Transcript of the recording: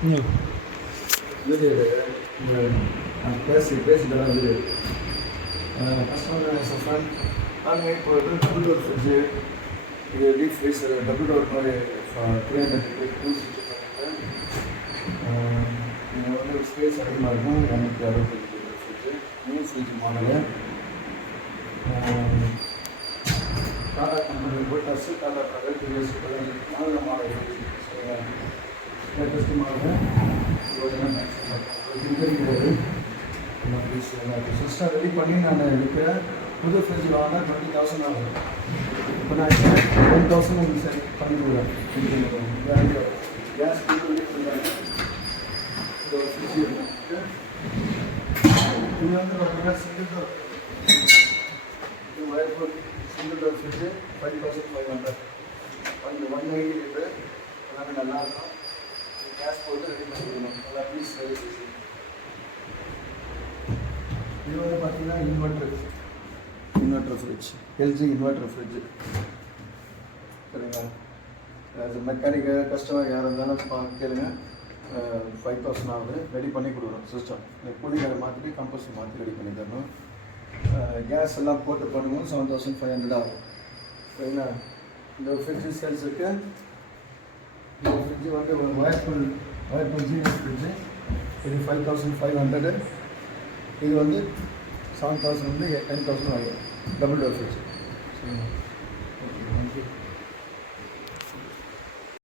video பேசிட்டேன் video customer சஃபன் நாங்கள் இப்போ டபுள் டோர் ஃப்ரிட்ஜு இது டீப் ஃப்ரீசர் டபுள் டோர் மாதிரி 300 டூஸ் இது வந்து ஸ்பேஸ் அதிகமாக இருக்கும் 265 fridge new fridge model Tata company போட்டாச்சு டாடா ப்ராடக்ட் நல்ல model latest model system ready பண்ணி நான் இருக்கிறேன் புது ஃப்ரிட்ஜ் வாங்கினா 20,000 ஆகும் இப்போ நான் 10,000 உங்களுக்கு சரி பண்ணி கொடுக்குறேன் கேஸ் ரெடி பண்ணுறாங்க இந்த ஒரு ஃப்ரிட்ஜ் இது வந்து பார்த்தீங்கன்னா சிங்கிள் டோர் இது வயர்போர்ட் சிங்கிள் டோர் ஃப்ரிட்ஜு 5,500 180 லிட்டர் எல்லாமே நல்லாயிருக்கும் கேஸ் போட்டு ரெடி பண்ணி கொடுக்கணும் நல்லா பீஸ் ரெடி செய்யணும் இது வந்து பார்த்தீங்கன்னா inverter fridge LG inverter fridge சரிங்களா அது மெக்கானிக்கல் கஸ்டமர் யார் இருந்தாலும் கேளுங்க 5,000 ஆகுது ரெடி பண்ணி கொடுக்குறோம் சிஸ்டம் இந்த கூலிங்காரை மாற்றிட்டு கம்பல்சரி மாற்றி ரெடி பண்ணி தரணும் கேஸ் எல்லாம் போட்டு பண்ணும்போது 7,500 ஆகும் சரிங்களா இந்த ஃப்ரிட்ஜு சேல்ஸுக்கு இந்த ஃப்ரிட்ஜு வந்து ஒரு வயர்பூல் ஜீனியஸ் ஃப்ரிட்ஜு இது 5,500 இது வந்து 7,000 வந்து 10,000 ஆகும் டபுள் டோர் ஃப்ரிட்ஜ் சரிங்களா